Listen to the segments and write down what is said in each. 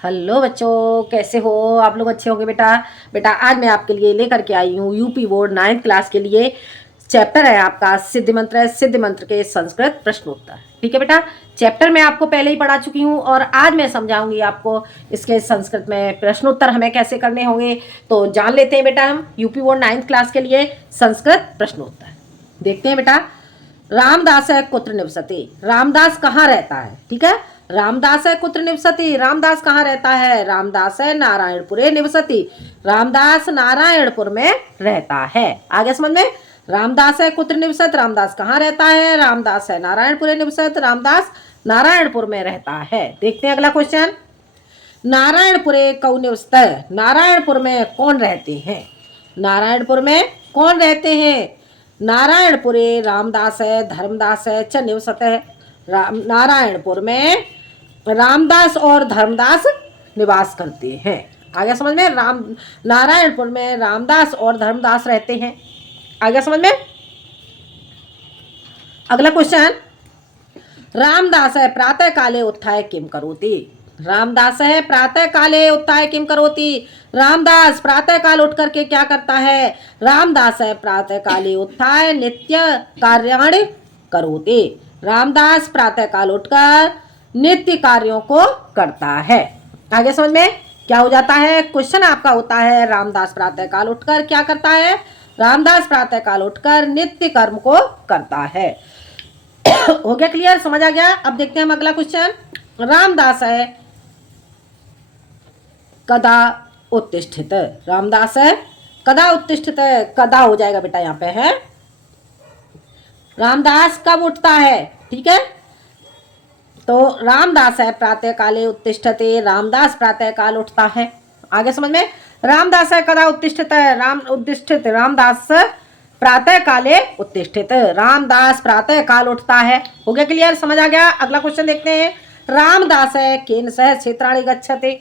Hello बच्चों, कैसे हो आप लोग? अच्छे होंगे बेटा। बेटा आज मैं आपके लिए लेकर के आई हूँ यूपी बोर्ड 9th क्लास के लिए। चैप्टर है आपका सिद्धि मंत्र है, सिद्धि मंत्र के संस्कृत प्रश्नोत्तर। ठीक है बेटा, चैप्टर मैं आपको पहले ही पढ़ा चुकी हूँ और आज मैं समझाऊंगी आपको इसके संस्कृत में प्रश्नोत्तर हमें कैसे करने होंगे। तो जान लेते हैं बेटा हम यूपी बोर्ड 9th क्लास के लिए संस्कृत प्रश्नोत्तर। देखते हैं बेटा। रामदास है कुत्र निवसति, रामदास कहाँ रहता है? ठीक है, रामदास है कुत्र निवसति, रामदास कहाँ रहता है? रामदास है नारायणपुरे निवसति, रामदास नारायणपुर में रहता है। आगे समझ में। रामदास है कुत्र निवसत, रामदास कहाँ रहता है? रामदास है नारायणपुरे निवसत, रामदास नारायणपुर में रहता है। देखते हैं अगला क्वेश्चन। नारायणपुरे कौ निवसत, नारायणपुर में कौन रहते हैं? नारायणपुर में कौन रहते हैं? नारायणपुरे रामदास है धर्मदास है च निवसत है। नारायणपुर में रामदास और धर्मदास निवास करते हैं। आगे समझ में। नारायणपुर में रामदास और धर्मदास रहते हैं। आगे समझ में। अगला क्वेश्चन। रामदास है प्रातः काले उत्थाय किम करोति, रामदास है प्रातः काले उत्थाय किम करोति, रामदास प्रातः काल उठ करके क्या करता है? रामदास है प्रातः काले उत्थाय नित्य कार्याणि करोति, रामदास प्रातः काल उठकर नित्य कार्यों को करता है। आगे समझ में क्या हो जाता है? क्वेश्चन आपका होता है रामदास प्रातः काल उठकर क्या करता है? रामदास प्रातः काल उठकर नित्य कर्म को करता है। हो गया क्लियर? समझ आ गया? अब देखते हैं हम अगला क्वेश्चन। रामदास है कदा उत्तिष्ठित, रामदास है कदा उत्तिष्ठित, कदा हो जाएगा बेटा यहाँ पे है। रामदास कब उठता है? ठीक है, तो रामदास है प्रातः काले उत्तिष्ठते, रामदास प्रातः काल उठता है। आगे समझ में। रामदास है कदा उत्तिष्ठित, राम उत्तिष्ठित, रामदास प्रातः काले उत्तिष्ठित, रामदास प्रातः काल उठता है। हो गया क्लियर? समझ आ गया? अगला क्वेश्चन देखते हैं। रामदास है केन सह क्षेत्राणि गच्छति,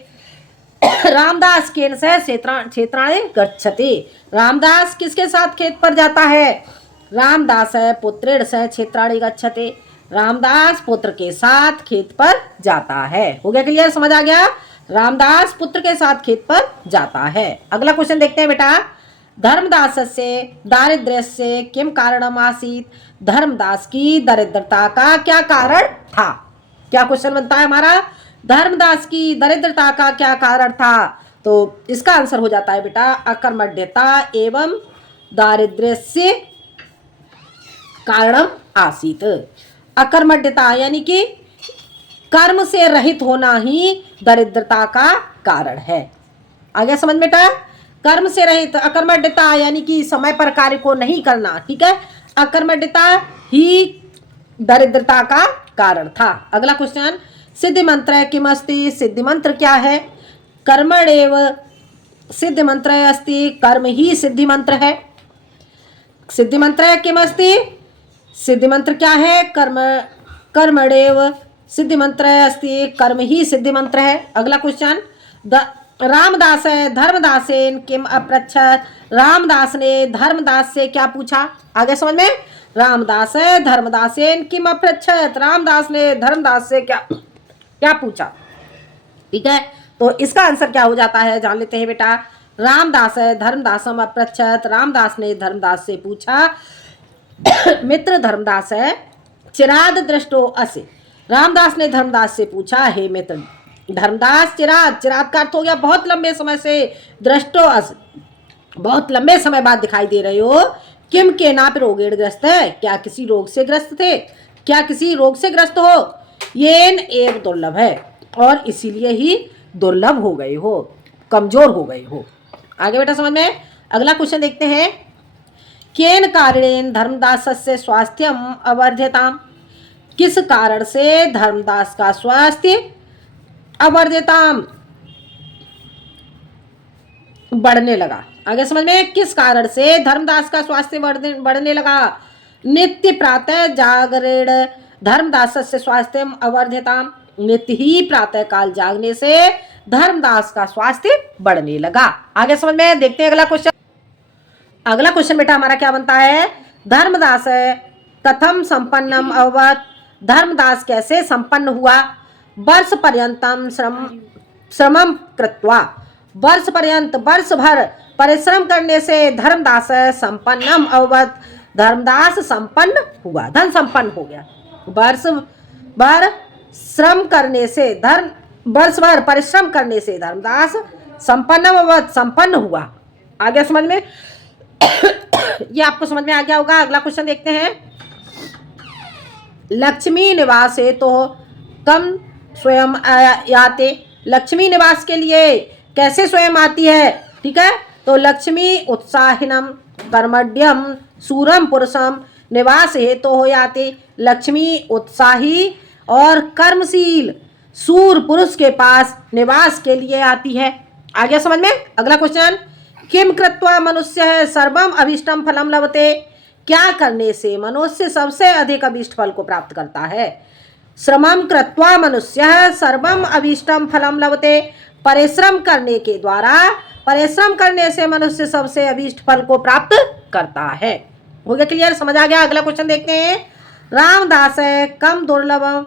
रामदास केन सह क्षेत्राणि गच्छति, रामदास किसके साथ खेत पर जाता है? रामदास है पुत्रेण सह क्षेत्राणि गच्छति, रामदास पुत्र के साथ खेत पर जाता है। हो गया क्लियर? समझ आ गया? रामदास पुत्र के साथ खेत पर जाता है। अगला क्वेश्चन देखते हैं बेटा। धर्मदास से दारिद्र्य से किम कारणम आसीत, धर्मदास की दरिद्रता का क्या कारण था? क्या क्वेश्चन बनता है हमारा? धर्मदास की दरिद्रता का क्या कारण था? तो इसका आंसर हो जाता है बेटा अकर्मण्यता एवं दारिद्र्य से कारणम आसीत। अकर्मण्यता यानी कि कर्म से रहित होना ही दरिद्रता का कारण है। आगे समझ में बेटा। कर्म से रहित, अकर्मण्यता यानी कि समय पर कार्य को नहीं करना। ठीक है, अकर्मण्यता ही दरिद्रता का कारण था। अगला क्वेश्चन। सिद्धि मंत्र किमस्ति, सिद्धि मंत्र क्या है? कर्मणेव सिद्धि मंत्र अस्ति, कर्म ही सिद्धि मंत्र है। सिद्धि मंत्र किमस्ति, सिद्धि मंत्र क्या है? कर्मणेव सिद्धि मंत्र अस्ति, कर्म ही सिद्धि मंत्र है। अगला क्वेश्चन। रामदास है धर्मदासेन किम अपृच्छत, रामदास ने धर्मदास से क्या पूछा? आगे समझ में। रामदास है धर्मदासेन किम अपृच्छत, रामदास ने धर्मदास से क्या क्या पूछा? ठीक है, तो इसका आंसर क्या हो जाता है जान लेते हैं बेटा। रामदास है धर्मदासम अपृच्छत, रामदास ने धर्मदास से पूछा। मित्र धर्मदास है चिराद दृष्टो असे, रामदास ने धर्मदास से पूछा हे मित्र धर्मदास चिराद, चिराद का अर्थ हो गया बहुत लंबे समय से, दृष्टो अस बहुत लंबे समय बाद दिखाई दे रहे हो। किम के नाप रोगेण ग्रस्त है, क्या किसी रोग से ग्रस्त थे? क्या किसी रोग से ग्रस्त हो? येन एक दुर्लभ है और इसीलिए ही दुर्लभ हो गए हो, कमजोर हो गए हो। आगे बेटा समझ में। अगला क्वेश्चन देखते हैं। केन कारणेन धर्मदासस्य स्वास्थ्यम अवर्ध्यताम, किस कारण से धर्मदास का स्वास्थ्य अवर्ध्यताम बढ़ने लगा? आगे समझ में। किस कारण से धर्मदास का स्वास्थ्य बढ़ने लगा? नित्य प्रातः जागरण धर्मदास से स्वास्थ्य अवर्ध्यताम, नित्य ही प्रातः काल जागने से धर्मदास का स्वास्थ्य बढ़ने लगा। आगे समझ में। देखते हैं अगला क्वेश्चन। अगला क्वेश्चन बेटा हमारा क्या बनता है? धर्मदास कथम संपन्नम अभवत, धर्मदास कैसे संपन्न हुआ? वर्ष पर्यंतम श्रमम कृत्वा, वर्ष पर्यंत वर्ष भर परिश्रम करने से धर्मदास संपन्नम अभवत, धर्मदास संपन्न हुआ, धन संपन्न हो गया। वर्ष भर श्रम करने से वर्ष भर परिश्रम करने से धर्मदास संपन्नम अभवत, संपन्न हुआ। आ गया समझ में? ये आपको समझ में आ गया होगा। अगला क्वेश्चन देखते हैं। लक्ष्मी निवास है तो कम स्वयं आते, लक्ष्मी निवास के लिए कैसे स्वयं आती है? ठीक है, तो लक्ष्मी उत्साहिनम कर्मड्यम सूरम पुरुषम निवास हेतु तो हो जाते, लक्ष्मी उत्साही और कर्मशील सूर पुरुष के पास निवास के लिए आती है। आ गया समझ में? अगला क्वेश्चन, किम कृत्वा मनुष्य सर्वम अभीष्टम फलम लभते, क्या करने से मनुष्य सबसे अधिक अभीष्ट फल को प्राप्त करता है? श्रमम कृत्वा मनुष्य सर्वम अभीष्टम फलम लभते, परिश्रम करने के द्वारा, परिश्रम करने से मनुष्य सबसे अभीष्ट फल को प्राप्त करता है। हो गया क्लियर? समझ आ गया? अगला क्वेश्चन देखते हैं। रामदास कम दुर्लभम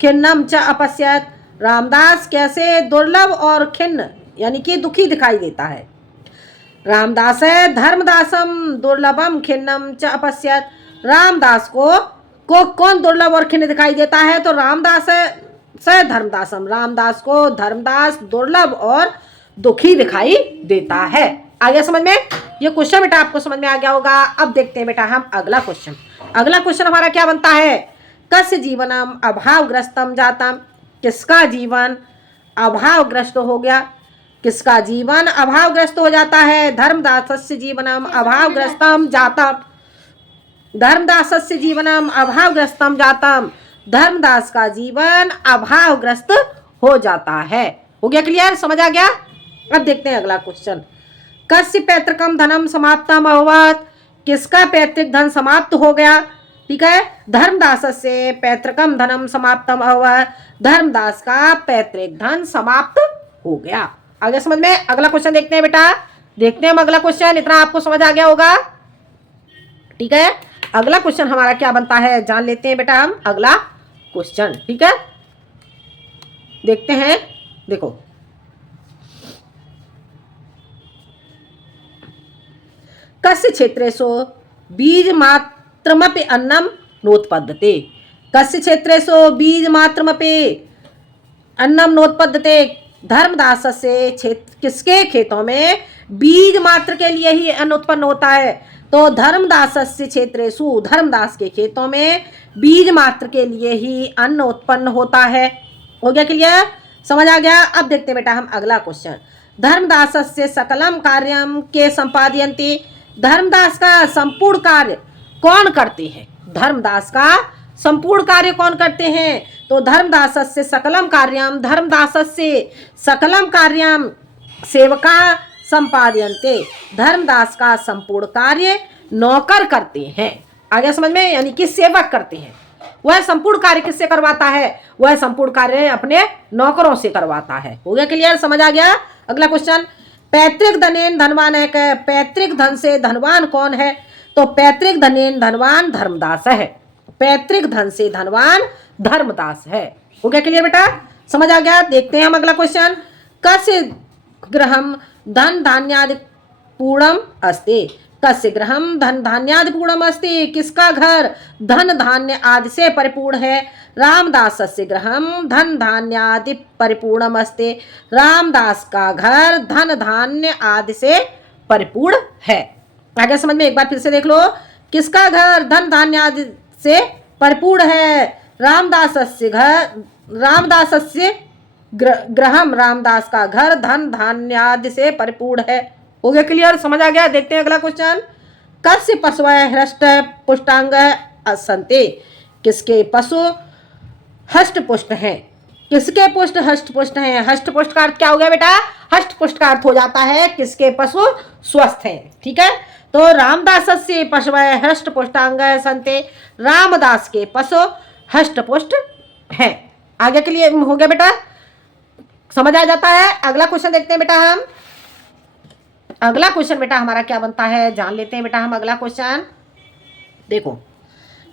खिन्नम च अपश्यत, रामदास कैसे दुर्लभ और खिन्न यानी कि दुखी दिखाई देता है? रामदास धर्मदासम दुर्लभम खिन्नम च अपश्यत, रामदास को कौन दुर्लभ और खिन्न दिखाई देता है? तो रामदास से धर्मदासम, रामदास को धर्मदास दुर्लभ और दुखी दिखाई देता है। आ गया समझ में? ये क्वेश्चन बेटा आपको समझ में आ गया होगा। अब देखते हैं बेटा हम अगला क्वेश्चन। अगला क्वेश्चन हमारा क्या बनता है? कस्य जीवनम अभावग्रस्तम जातम, किसका जीवन अभावग्रस्त हो गया? किसका जीवन अभावग्रस्त हो जाता है? धर्मदासस्य जीवनम अभावग्रस्तम जातम, धर्मदासस्य जीवनम अभावग्रस्तम जातम, धर्मदास का जीवन अभावग्रस्त हो जाता है। हो गया क्लियर? समझ आ गया? अब देखते हैं अगला क्वेश्चन। कस्य पैतृकम धनम समाप्तम अभवत, किसका पैतृक धन समाप्त हो गया? ठीक है, धर्मदासस्य पैतृकम धनम समाप्तम अभवत, धर्मदास का पैतृक धन समाप्त हो गया। आगे समझ में? अगला क्वेश्चन देखते हैं बेटा। देखते हैं हम अगला क्वेश्चन। इतना आपको समझ आ गया होगा। ठीक है, अगला क्वेश्चन हमारा क्या बनता है जान लेते हैं बेटा हम अगला क्वेश्चन। ठीक है, देखते हैं। देखो, कस्य क्षेत्रेषु बीज मात्रमपि अन्नम नोत्पद्यते, कस्य क्षेत्रेषु बीज मात्रमपि अन्नम नोत्पद्यते, धर्मदासस्य क्षेत्र, किसके खेतों में बीज मात्र के लिए ही अन्न उत्पन्न होता है? तो धर्मदासस्य क्षेत्रेषु, धर्मदास के खेतों में बीज मात्र के लिए ही अन्न उत्पन्न होता है। हो गया क्लियर? समझ आ गया? अब देखते हैं बेटा हम अगला क्वेश्चन। धर्मदासस्य सकलम कार्यम के संपादयन्ति, धर्मदास का संपूर्ण कार्य कौन करते हैं? धर्मदास का संपूर्ण कार्य कौन करते हैं? तो धर्मदासस्य सकलम कार्यम, धर्मदासस्य सकलम कार्यम सेवका संपादयन्ते, धर्मदास का संपूर्ण कार्य नौकर करते हैं। आगे समझ में? यानी कि सेवक करते हैं। वह संपूर्ण कार्य किससे करवाता है? वह संपूर्ण कार्य अपने नौकरों से करवाता है। हो गया क्लियर? समझ आ गया? अगला क्वेश्चन, पैतृक धनेन धनवान है, पैतृक धन से धनवान कौन है? तो पैतृक धनेन धनवान धर्मदास है, पैतृक धन से धनवान धर्मदास है। हो गया क्लियर बेटा? समझ आ गया? देखते हैं हम अगला क्वेश्चन। कस्य गृहम धन धान्यादि पूर्णम अस्ति, कस्य गृहम धन धान्यादि पूर्णम अस्ति, किसका घर धन धान्य आदि से परिपूर्ण है? रामदासस्य गृहम धन धान्यादि परिपूर्णम अस्ति, रामदास का घर धन धान्य आदि से परिपूर्ण है। आगे समझ में? एक बार फिर से देख लो। किसका घर धन धान्य आदि से परिपूर्ण है? रामदासस्य घर, रामदासस्य गृहम, रामदास का घर धन धान्य आदि से परिपूर्ण है। हो गया क्लियर? समझ आ गया? देखते हैं अगला क्वेश्चन। कस्य पशु हृष्ट पुष्टांग असंते, किसके पशु हष्ट पुष्ट हैं? किसके पुष्ट हष्ट पुष्ट हैं? हष्ट पुष्ट का अर्थ क्या हो गया बेटा? हष्ट पुष्ट का अर्थ हो जाता है किसके पशु स्वस्थ हैं। ठीक है, तो रामदासस्य पशु हष्ट पुष्टांग संते, रामदास के पशु हष्ट पुष्ट हैं। आगे के लिए हो गया बेटा? समझ आ जाता है? अगला क्वेश्चन देखते हैं बेटा हम। अगला क्वेश्चन बेटा हमारा क्या बनता है जान लेते हैं बेटा हम अगला क्वेश्चन। देखो,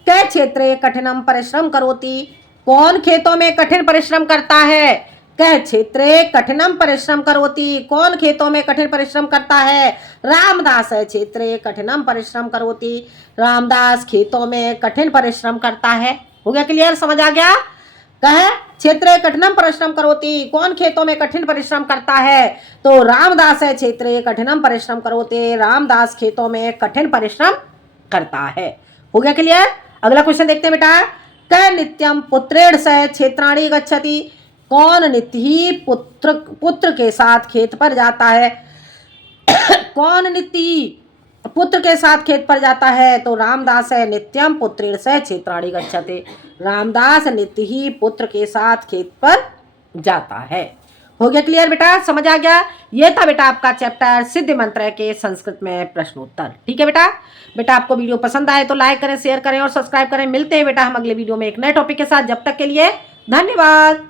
कै क्षेत्रे कठिनम परिश्रम करोति, कौन खेतों में कठिन परिश्रम करता है? कह क्षेत्रे कठिनम परिश्रम करोति, कौन खेतों में कठिन परिश्रम करता है? रामदास है क्षेत्रे कठिनम परिश्रम करोति, रामदास खेतों में कठिन परिश्रम करता है। हो गया क्लियर, समझ आ गया? कह क्षेत्रे कठिनम परिश्रम करोति, कौन खेतों में कठिन परिश्रम करता है? तो रामदास है क्षेत्रे कठिनम परिश्रम करोति, रामदास खेतों में कठिन परिश्रम करता है। हो गया क्लियर? अगला क्वेश्चन देखते हैं बेटा। क नित्यम पुत्रेण सह क्षेत्राणि गच्छति, कौन नित्य ही पुत्र के साथ खेत पर जाता है? कौन नित्य ही पुत्र के साथ खेत पर जाता है? तो रामदास है नित्यम पुत्रेण सह क्षेत्राणि गच्छति, रामदास नित्य ही पुत्र के साथ खेत पर जाता है। हो गया क्लियर बेटा, समझ आ गया? ये था बेटा आपका चैप्टर सिद्ध मंत्र के संस्कृत में प्रश्नोत्तर। ठीक है बेटा? बेटा आपको वीडियो पसंद आए तो लाइक करें, शेयर करें और सब्सक्राइब करें। मिलते हैं बेटा हम अगले वीडियो में एक नए टॉपिक के साथ। जब तक के लिए धन्यवाद।